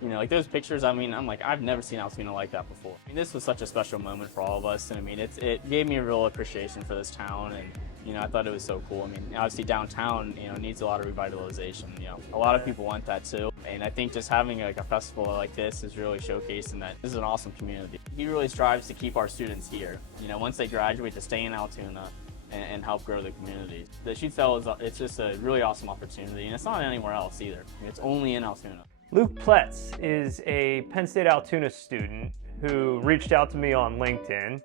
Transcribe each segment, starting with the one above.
you know, like those pictures, I mean, I'm like, I've never seen Altoona like that before. I mean, this was such a special moment for all of us, and I mean, it gave me a real appreciation for this town, and you know, I thought it was so cool. I mean, obviously downtown, you know, needs a lot of revitalization. You know, a lot of people want that too, and I think just having like a festival like this is really showcasing that this is an awesome community. He really strives to keep our students here. You know, once they graduate, to stay in Altoona and help grow the community. The Sheetz Fellows, it's just a really awesome opportunity, and it's not anywhere else either. I mean, it's only in Altoona. Luke Pletz is a Penn State Altoona student who reached out to me on LinkedIn,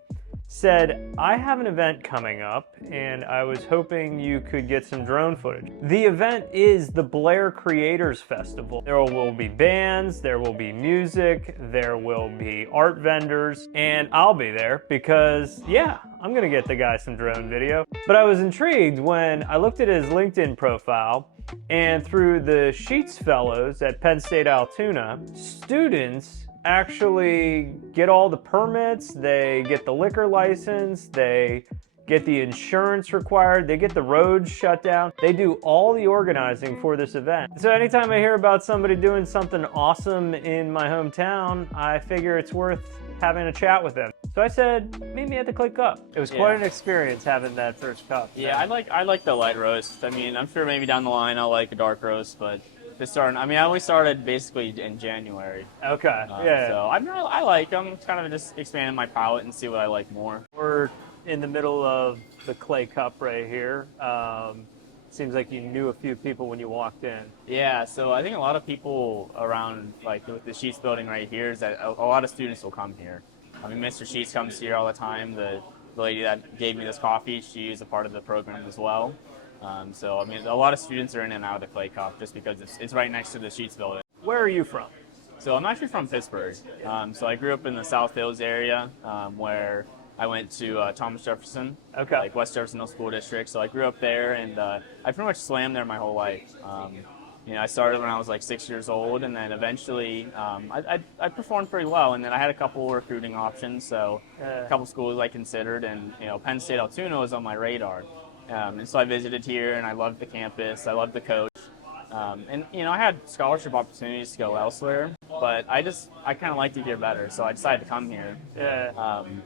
said, I have an event coming up and I was hoping you could get some drone footage. The event is the Blair Creators Festival. There will be bands, there will be music, there will be art vendors, and I'll be there because, yeah, I'm gonna get the guy some drone video. But I was intrigued when I looked at his LinkedIn profile, and through the Sheetz Fellows at Penn State Altoona, students actually get all the permits, they get the liquor license, they get the insurance required, they get the roads shut down. They do all the organizing for this event. So anytime I hear about somebody doing something awesome in my hometown, I figure it's worth having a chat with them. So I said, meet me at the Clay Cup. It was quite an experience having that first cup. Yeah, I like the light roast. I mean, I'm sure maybe down the line I'll like a dark roast, but to start, I mean, I only started basically in January. Okay, So I like them, kind of just expanding my palate and see what I like more. We're in the middle of the Clay Cup right here. Seems like you knew a few people when you walked in. Yeah, so I think a lot of people around, like with the Sheetz building right here, is that a lot of students will come here. I mean, Mr. Sheetz comes here all the time. The lady that gave me this coffee, she is a part of the program as well. So, I mean, a lot of students are in and out of the Clay Cup just because it's right next to the Sheetz building. Where are you from? So I'm actually from Pittsburgh. So I grew up in the South Hills area where I went to Thomas Jefferson, like West Jefferson Hill School District. So I grew up there, and I pretty much slammed there my whole life. You know, I started when I was like 6 years old, and then eventually I performed pretty well. And then I had a couple recruiting options, so a couple schools I considered, and you know, Penn State Altoona was on my radar. And so I visited here, and I loved the campus. I loved the coach. And you know, I had scholarship opportunities to go elsewhere, but I kind of liked it here better, so I decided to come here.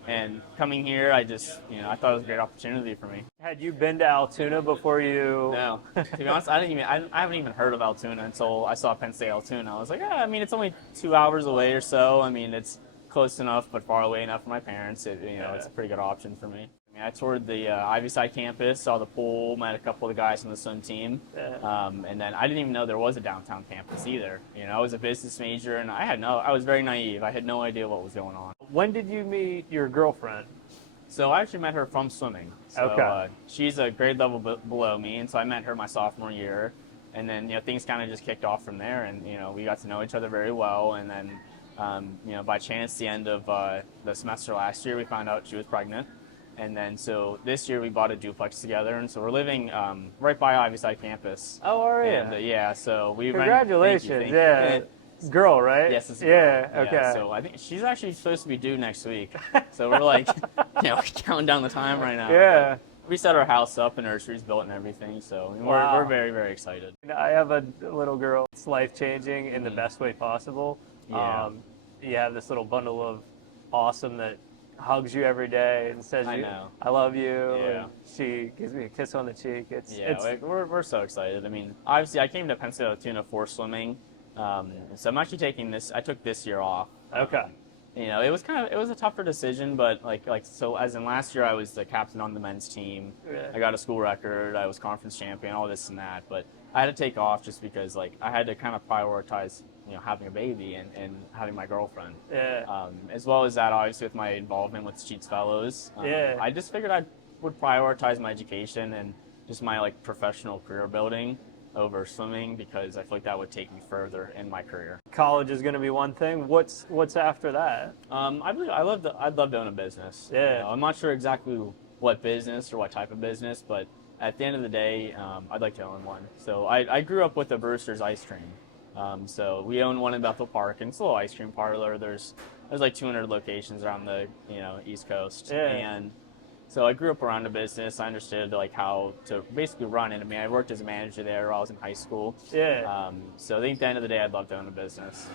And coming here, I thought it was a great opportunity for me. Had you been to Altoona before you? No, to be honest, I haven't even heard of Altoona until I saw Penn State Altoona. I was like, yeah, I mean, it's only 2 hours away or so. I mean, it's close enough, but far away enough for my parents. It's a pretty good option for me. I toured the Ivy Side campus, saw the pool, met a couple of the guys from the swim team, and then I didn't even know there was a downtown campus either. You know, I was a business major, and I was very naive. I had no idea what was going on. When did you meet your girlfriend? So I actually met her from swimming. So, she's a grade level below me, and so I met her my sophomore year, and then things kind of just kicked off from there, and we got to know each other very well, and then by chance, the end of the semester last year, we found out she was pregnant. And then, so this year we bought a duplex together, and so we're living right by Ivy Side campus. Oh, are you? And, so we Congratulations! Thank you. Yeah, girl, right? Yes, it's a girl. Okay. Yeah, so I think she's actually supposed to be due next week. So we're like, counting down the time right now. Yeah. We set our house up, and nursery's built and everything. So we're very, very excited. I have a little girl. It's life-changing in the best way possible. Yeah. You have this little bundle of awesome that hugs you every day and says, I love you. Yeah. And she gives me a kiss on the cheek. We're so excited. I mean, obviously, I came to Penn State Altoona for swimming. So I'm actually I took this year off. Okay. It was a tougher decision, but so as in last year, I was the captain on the men's team. Yeah. I got a school record. I was conference champion, all this and that. But I had to take off just because I had to kind of prioritize having a baby and having my girlfriend. Yeah. As well as that, obviously, with my involvement with Sheetz Fellows. I just figured I would prioritize my education and just my professional career building over swimming, because I feel like that would take me further in my career. College is going to be one thing. What's after that? I'd love to own a business. Yeah. I'm not sure exactly what business or what type of business, but at the end of the day, I'd like to own one. So I grew up with the Brewster's ice cream. So we own one in Bethel Park, and it's a little ice cream parlor. There's like 200 locations around the East Coast. Yeah. And so I grew up around the business. I understood how to basically run it. I mean, I worked as a manager there while I was in high school. Yeah. So I think at the end of the day, I'd love to own a business.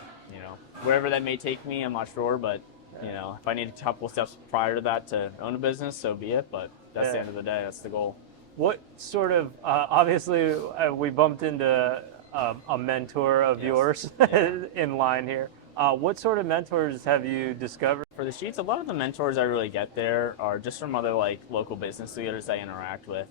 wherever that may take me, I'm not sure, but if I need a couple steps prior to that to own a business, so be it. But that's the end of the day. That's the goal. What sort of, obviously, we bumped into a mentor of yours in line here. What sort of mentors have you discovered? For the Sheetz, a lot of the mentors I really get there are just from other local business leaders I interact with,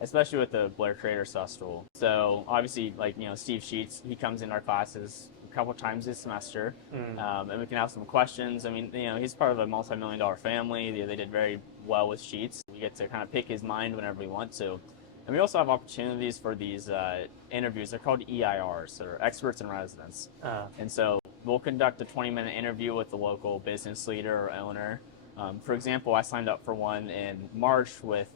especially with the Blair Creators Festival. So obviously, Steve Sheetz, he comes in our classes a couple times this semester, and we can ask some questions. I mean, he's part of a multi-million-dollar family. They did very well with Sheetz. We get to kind of pick his mind whenever we want to. And we also have opportunities for these interviews. They're called EIRs, or Experts in Residence. And so we'll conduct a 20-minute interview with the local business leader or owner. For example, I signed up for one in March with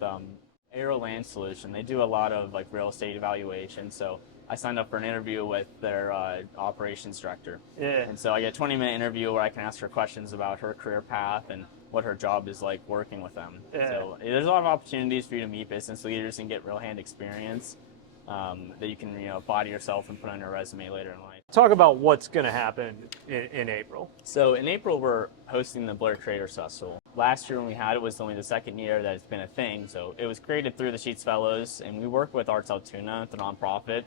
Aero Land Solution. They do a lot of real estate evaluation. So I signed up for an interview with their operations director. And so I get a 20-minute interview where I can ask her questions about her career path and what her job is like working with them. So there's a lot of opportunities for you to meet business leaders and get real-hand experience that you can apply to yourself and put on your resume later in life. Talk about what's going to happen in April. So in April, we're hosting the Blair Creators Festival. Last year when we had it was only the second year that it's been a thing. So it was created through the Sheetz Fellows, and we work with Arts Altoona, the nonprofit,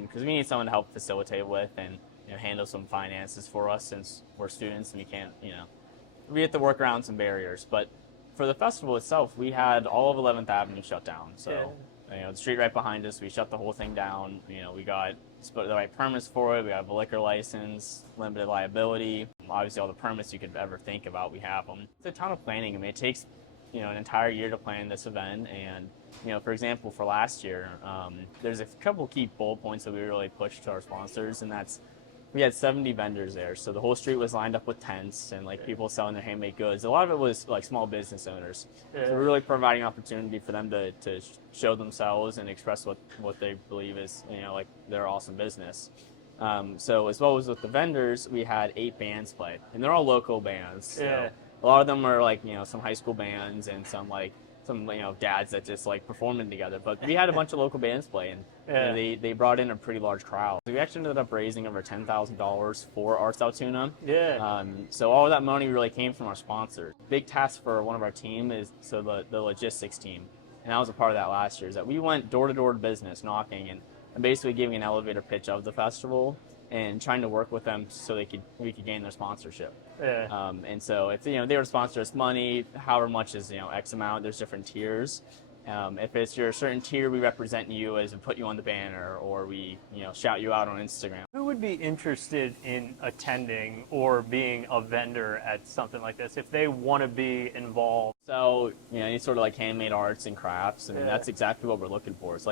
because we need someone to help facilitate with and handle some finances for us since we're students and we can't, we have to work around some barriers. But for the festival itself, we had all of 11th Avenue shut down. So, the street right behind us, we shut the whole thing down. We got the right permits for it. We have a liquor license, limited liability. Obviously, all the permits you could ever think about, we have them. It's a ton of planning. I mean, it takes, an entire year to plan this event. And, for example, for last year, there's a couple key bullet points that we really pushed to our sponsors, and that's we had 70 vendors there. So the whole street was lined up with tents and people selling their handmade goods. A lot of it was small business owners. So we're really providing opportunity for them to show themselves and express what they believe is, their awesome business. So as well as with the vendors, we had 8 bands play, and they're all local bands. So a lot of them are some high school bands and some dads that just performing together. But we had a bunch of local bands play, and they brought in a pretty large crowd. We actually ended up raising over $10,000 for Arts Altoona. So all of that money really came from our sponsors. Big task for one of our team is the logistics team, and I was a part of that last year. Is that we went door to door business, knocking and basically giving an elevator pitch of the festival and trying to work with them so we could gain their sponsorship. And so if they were to sponsor us money, however much is X amount, there's different tiers. If it's your certain tier, we represent you as and put you on the banner, or we shout you out on Instagram. Who would be interested in attending or being a vendor at something like this if they want to be involved? So any sort of handmade arts and crafts. I mean, that's exactly what we're looking for. It's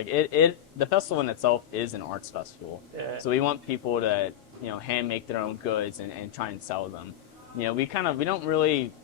the festival in itself is an arts festival. So we want people to hand make their own goods and try and sell them. We don't really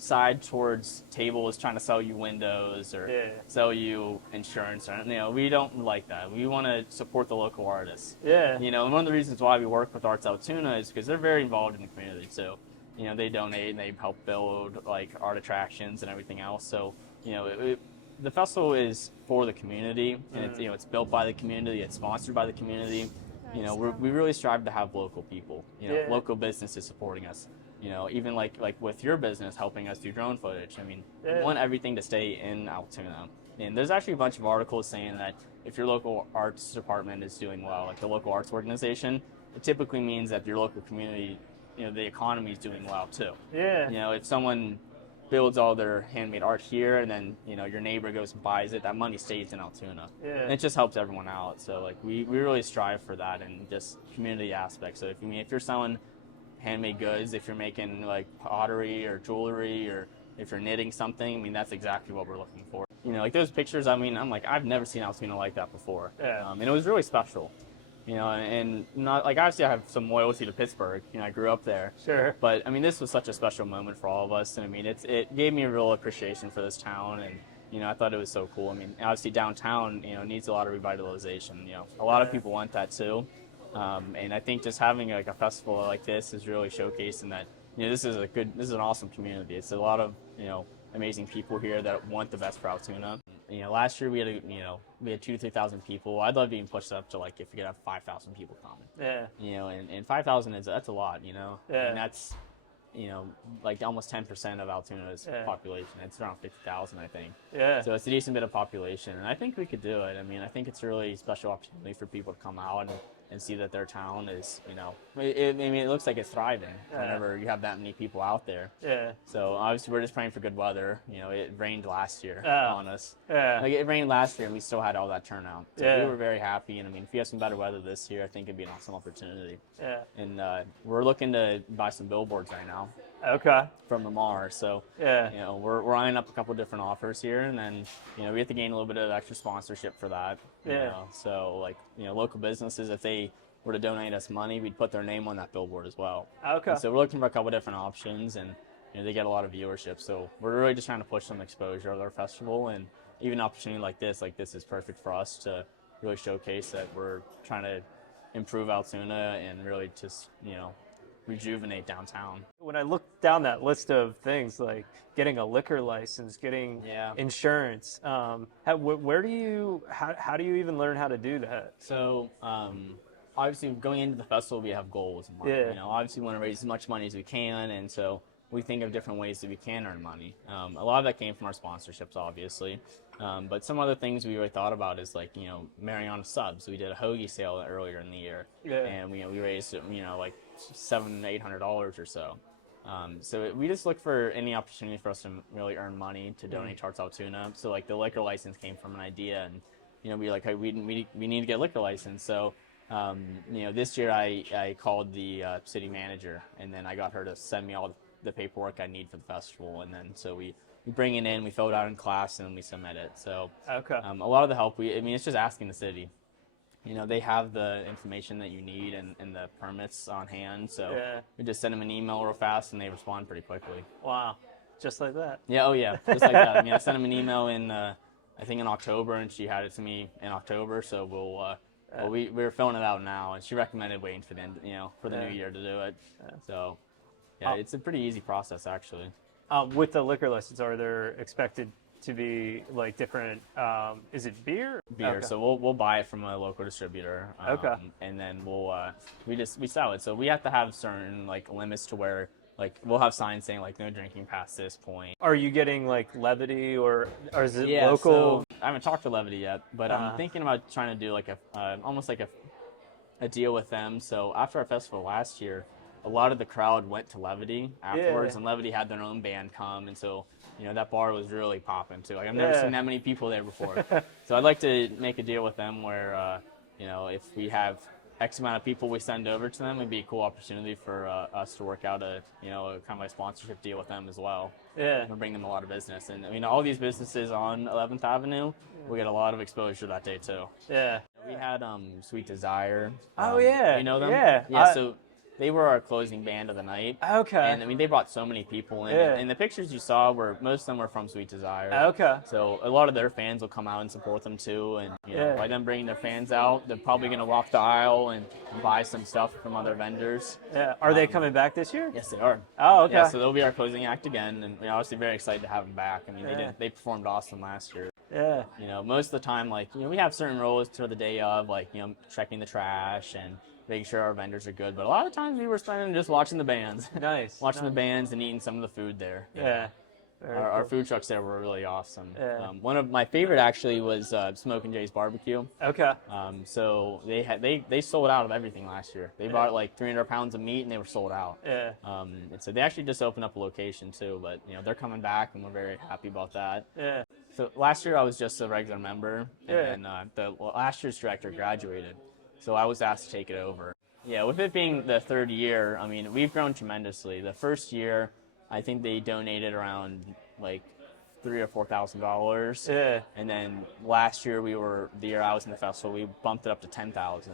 side towards tables trying to sell you windows or sell you insurance, or we don't like that. We want to support the local artists. And one of the reasons why we work with Arts Altoona is because they're very involved in the community. So they donate and they help build art attractions and everything else. So the festival is for the community, and it's built by the community, it's sponsored by the community. We really strive to have local people, local businesses supporting us. Even with your business helping us do drone footage. I mean, we want everything to stay in Altoona. And there's actually a bunch of articles saying that if your local arts department is doing well, the local arts organization, it typically means that your local community, the economy is doing well too. If someone builds all their handmade art here and then, your neighbor goes and buys it, that money stays in Altoona. And it just helps everyone out. So we really strive for that and just community aspects. So if you're selling handmade goods, if you're making pottery or jewelry, or if you're knitting something, I mean, that's exactly what we're looking for. Those pictures, I mean, I'm I've never seen Altoona like that before. And it was really special. And not obviously I have some loyalty to Pittsburgh. I grew up there. But I mean, this was such a special moment for all of us, and I mean, it gave me a real appreciation for this town, and I thought it was so cool. I mean, obviously downtown, needs a lot of revitalization. A lot of people want that too. And I think just having a festival like this is really showcasing that this is an awesome community. It's a lot of amazing people here that want the best for Altoona. last year we had we had 2,000 to 3,000 people. I'd love to even push it up to like if we could have 5,000 people coming. Yeah. And 5,000 that's a lot. Yeah. And that's like almost 10% of Altoona's population. It's around 50,000, I think. Yeah. So it's a decent bit of population, and I think we could do it. I mean, I think it's a really special opportunity for people to come out and see that their town is, it looks like it's thriving whenever you have that many people out there. Yeah. So obviously we're just praying for good weather. It rained last year on us. Yeah. Like it rained last year and we still had all that turnout. So we were very happy. And I mean, if we have some better weather this year, I think it'd be an awesome opportunity. Yeah. And we're looking to buy some billboards right now. Okay. From Lamar. So we're eyeing up a couple different offers here, and then we have to gain a little bit of extra sponsorship for that. So like local businesses, if they were to donate us money, we'd put their name on that billboard as well. Okay. And so we're looking for a couple different options, and they get a lot of viewership. So we're really just trying to push some exposure of our festival, and even an opportunity like this is perfect for us to really showcase that we're trying to improve Altoona and really just rejuvenate downtown. When I look down that list of things like getting a liquor license, getting insurance, how do you even learn how to do that? So obviously going into the festival we have goals in mind. Obviously we want to raise as much money as we can, and so we think of different ways that we can earn money. A lot of that came from our sponsorships, obviously. But some other things we really thought about is like, Mariana subs. We did a hoagie sale earlier in the year. And we raised, like $700 to $800 or so. So we just look for any opportunity for us to really earn money to donate to Arts Altoona. So like the liquor license came from an idea, and we like, hey, we need to get a liquor license. So this year I called the city manager, and then I got her to send me all the paperwork I need for the festival, and then so we bring it in, we fill it out in class, and then we submit it. So a lot of the help it's just asking the city. They have the information that you need and the permits on hand, so we just send them an email real fast and they respond pretty quickly. Wow, just like that. Yeah, oh yeah, just like that. I sent them an email in I think in October, and she had it to me in October, so we're filling it out now, and she recommended waiting for the new year to do it. So it's a pretty easy process actually. With the liquor license, are there expected to be like different, is it beer? Beer. So we'll buy it from a local distributor. And then we sell it. So we have to have certain like limits to where like we'll have signs saying like no drinking past this point. Are you getting like Levity or is it local? So I haven't talked to Levity yet, but I'm thinking about trying to do like almost like a deal with them. So after our festival last year, a lot of the crowd went to Levity afterwards, and Levity had their own band come, and so that bar was really popping too. Like I've never seen that many people there before. So I'd like to make a deal with them where if we have X amount of people we send over to them, it'd be a cool opportunity for us to work out a kind of a sponsorship deal with them as well. And bring them a lot of business, and all these businesses on 11th Avenue, we get a lot of exposure that day too. We had Sweet Desire. You know them? So they were our closing band of the night. And they brought so many people in. And the pictures you saw most of them were from Sweet Desire. So a lot of their fans will come out and support them too. And by them bringing their fans out, they're probably going to walk the aisle and buy some stuff from other vendors. Are they coming back this year? Yes, they are. So they'll be our closing act again, and we're obviously very excited to have them back. They performed awesome last year. Most of the time, like we have certain roles to the day of, like checking the trash and making sure our vendors are good, but a lot of times we were spending just watching the bands. Watching the bands and eating some of the food there. Our food trucks there were really awesome. One of my favorite actually was Smokin' Jay's Barbecue. So they sold out of everything last year. They bought like 300 pounds of meat and they were sold out. And so they actually just opened up a location too, but they're coming back and we're very happy about that. So last year I was just a regular member, and the last year's director graduated. So I was asked to take it over. With it being the third year, we've grown tremendously. The first year, I think they donated around like $3,000 or $4,000. And then last year, the year I was in the festival, we bumped it up to $10,000.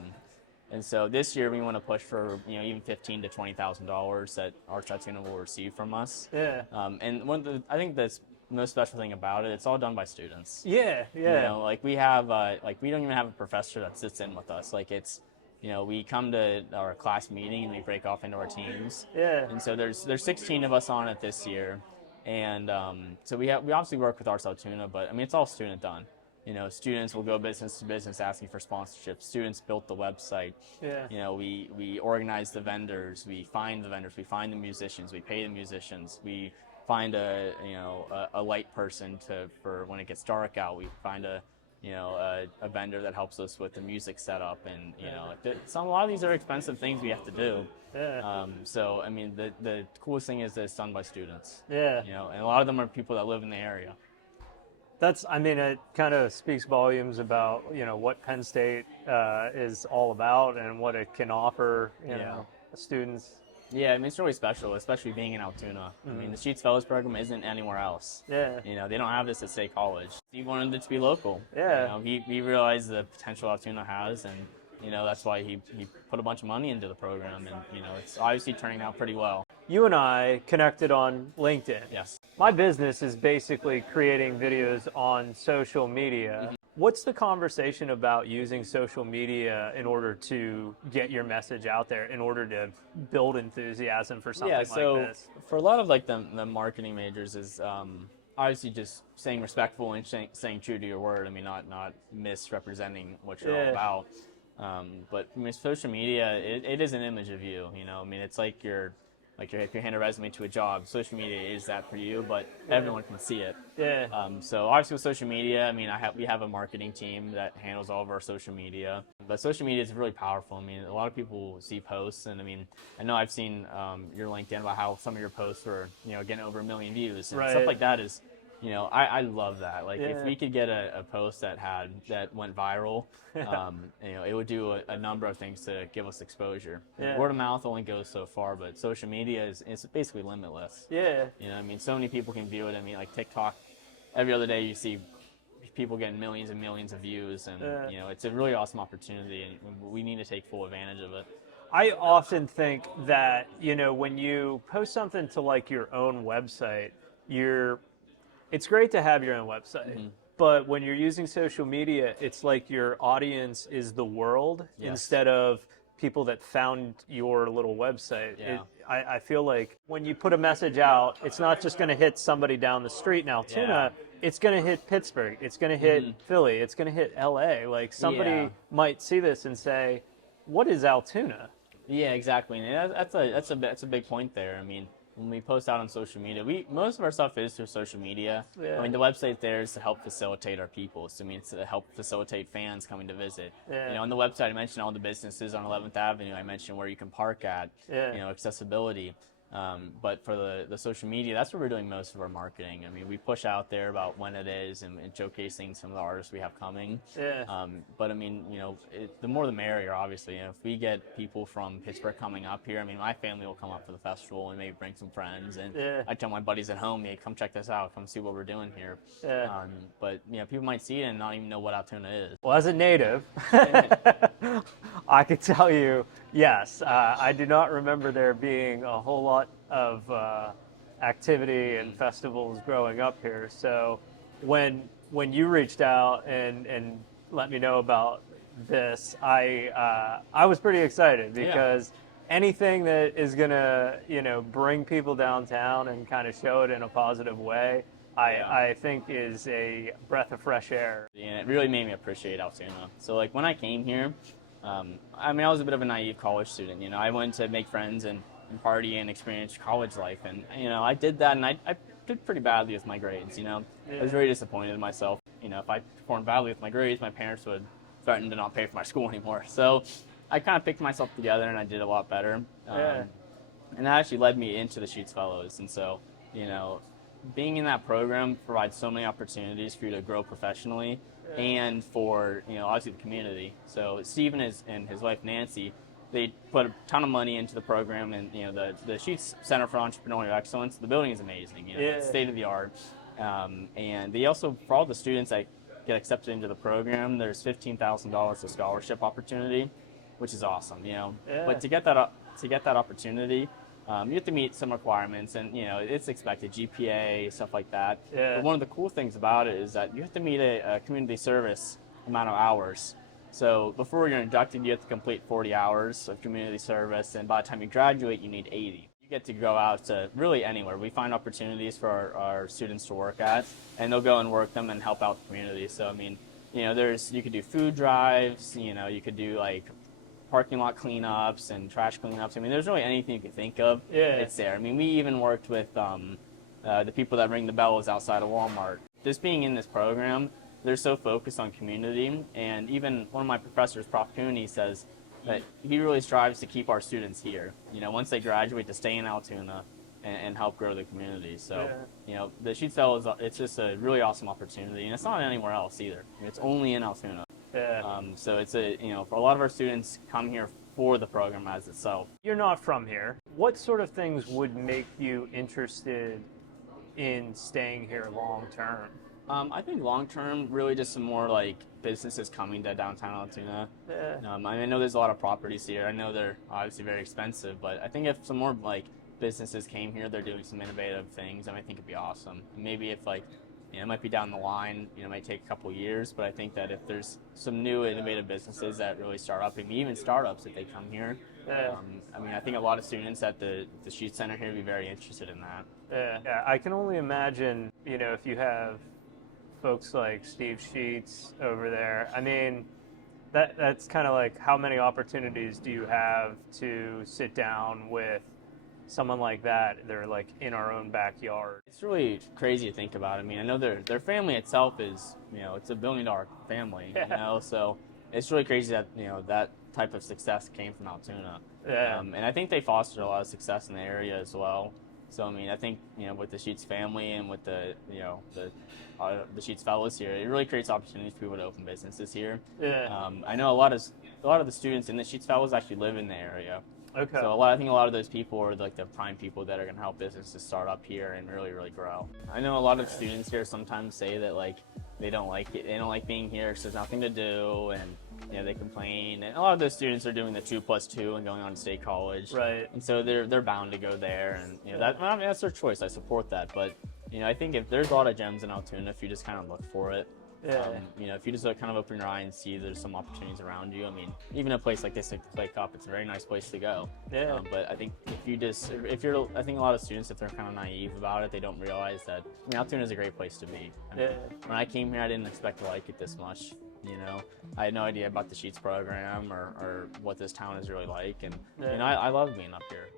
And so this year we want to push for even $15,000 to $20,000 that Arts Altoona will receive from us. And I think that's most special thing about it, it's all done by students. Like we have we don't even have a professor that sits in with us. Like it's we come to our class meeting and we break off into our teams. And so there's 16 of us on it this year, And so we obviously work with Arts Altoona, but I mean, it's all student done. Students will go business to business asking for sponsorships. Students built the website. Yeah. We organize the vendors. We find the vendors. We find the musicians. We pay the musicians. We find a light person for when it gets dark out. We find a vendor that helps us with the music setup, and a lot of these are expensive things we have to do. Yeah. So I mean, the coolest thing is that it's done by students. Yeah. And a lot of them are people that live in the area. It kind of speaks volumes about, what Penn State is all about and what it can offer, students. Yeah, I mean, it's really special, especially being in Altoona. I mean, the Sheetz Fellows program isn't anywhere else. Yeah. They don't have this at State College. He wanted it to be local. Yeah. He realized the potential Altoona has, and that's why he put a bunch of money into the program, and it's obviously turning out pretty well. You and I connected on LinkedIn. Yes. My business is basically creating videos on social media. Mm-hmm. What's the conversation about using social media in order to get your message out there, in order to build enthusiasm for something like this? For a lot of the marketing majors is obviously just staying respectful and staying true to your word. I mean, not misrepresenting what you're all about. But I mean, social media, it is an image of you. I mean, it's like if you hand a resume to a job, social media is that for you, but everyone can see it. Yeah. So obviously with social media, I mean, we have a marketing team that handles all of our social media, but social media is really powerful. I mean, a lot of people see posts, and I mean, I know I've seen your LinkedIn about how some of your posts were, getting over 1 million views, and stuff like that is, I love that. Like, if we could get a post that went viral, it would do a number of things to give us exposure. Yeah. Word of mouth only goes so far, but social media is basically limitless. Yeah. I mean, so many people can view it. I mean, like TikTok, every other day you see people getting millions and millions of views, and it's a really awesome opportunity, and we need to take full advantage of it. I often think that, when you post something to like your own website, it's great to have your own website, but when you're using social media, it's like your audience is the world instead of people that found your little website. Yeah. I feel like when you put a message out, it's not just going to hit somebody down the street in Altoona. It's going to hit Pittsburgh. It's going to hit Philly. It's going to hit LA. Like, somebody might see this and say, "What is Altoona?" Yeah, exactly. And that's a big point there. I mean, when we post out on social media, most of our stuff is through social media. Yeah. I mean, the website there is to help facilitate our people. So, I mean, it's to help facilitate fans coming to visit. Yeah. On the website, I mentioned all the businesses on 11th Avenue. I mentioned where you can park at. Yeah. Accessibility. But for the social media, that's where we're doing most of our marketing. I mean, we push out there about when it is and showcasing some of the artists we have coming. Yeah. But I mean, the more the merrier, obviously. If we get people from Pittsburgh coming up here, I mean, my family will come up for the festival and maybe bring some friends. And I tell my buddies at home, hey, come check this out, come see what we're doing here. Yeah. But people might see it and not even know what Altoona is. Well, as a native, I can tell you, yes, I do not remember there being a whole lot of activity and festivals growing up here. So when you reached out and let me know about this, I was pretty excited, because anything that is gonna bring people downtown and kind of show it in a positive way, I think is a breath of fresh air. And it really made me appreciate Altoona. So like when I came here, I mean, I was a bit of a naive college student. I went to make friends and party and experience college life, and I did that, and I did pretty badly with my grades. I was very disappointed in myself. If I performed badly with my grades, my parents would threaten to not pay for my school anymore. So I kind of picked myself together, and I did a lot better. And that actually led me into the Sheetz Fellows. And so being in that program provides so many opportunities for you to grow professionally and for obviously the community. So Stephen and his wife Nancy, they put a ton of money into the program, and the Sheetz Center for Entrepreneurial Excellence, the building is amazing. It's state of the art, and they also, for all the students that get accepted into the program, there's $15,000 of scholarship opportunity, which is awesome. But to get that opportunity, you have to meet some requirements, and it's expected, GPA, stuff like that. But one of the cool things about it is that you have to meet a community service amount of hours. So before you're inducted, you have to complete 40 hours of community service, and by the time you graduate, you need 80. You get to go out to really anywhere. We find opportunities for our students to work at, and they'll go and work them and help out the community. So, I mean, you know, you could do food drives, you know, you could do like parking lot cleanups and trash cleanups. I mean, there's really anything you could think of. Yeah. It's there. I mean, we even worked with the people that ring the bells outside of Walmart. Just being in this program, they're so focused on community, and even one of my professors, Prof. Cooney, says that he really strives to keep our students here. You know, once they graduate, to stay in Altoona and help grow the community. So, you know, the Sheetz Fellows, it's just a really awesome opportunity, and it's not anywhere else either. I mean, it's only in Altoona. Yeah. So it's you know, for a lot of our students come here for the program as itself. You're not from here. What sort of things would make you interested in staying here long term? I think long term, really just some more like businesses coming to downtown Altoona. Yeah. I know there's a lot of properties here. I know they're obviously very expensive, but I think if some more like businesses came here, they're doing some innovative things, and I think it'd be awesome. Maybe if like, you know, it might be down the line, you know, it might take a couple years, but I think that if there's some new innovative businesses that really start up, and even startups, if they come here, I mean, I think a lot of students at the Sheetz Center here would be very interested in that. Yeah, I can only imagine, you know, if you have folks like Steve Sheetz over there. I mean, that's kind of like, how many opportunities do you have to sit down with someone like that? They're like in our own backyard. It's really crazy to think about. I mean, I know their family itself is, you know, it's $1 billion family, you know, so it's really crazy that, you know, that type of success came from Altoona. Yeah. And I think they fostered a lot of success in the area as well. So, I mean, I think, you know, with the Sheetz family and with the, you know, the Sheetz Fellows here, it really creates opportunities for people to open businesses here. Yeah. I know a lot of the students in the Sheetz Fellows actually live in the area. Okay. So I think a lot of those people are like the prime people that are going to help businesses start up here and really, really grow. I know a lot of students here sometimes say that like they don't like it, they don't like being here because there's nothing to do, and you know, they complain. And a lot of those students are doing the 2+2 and going on to state college. Right. And so they're bound to go there, and you know that, I mean, that's their choice. I support that, but you know, I think if there's a lot of gems in Altoona, if you just kind of look for it. You know, if you just kind of open your eye and see there's some opportunities around you. I mean, even a place like this, like Clay Cup, it's a very nice place to go. Yeah. But I think I think a lot of students, if they're kind of naive about it, they don't realize that, I mean, Altoona is a great place to be. I mean, when I came here, I didn't expect to like it this much. You know, I had no idea about the Sheetz program or what this town is really like, and you know, I love being up here.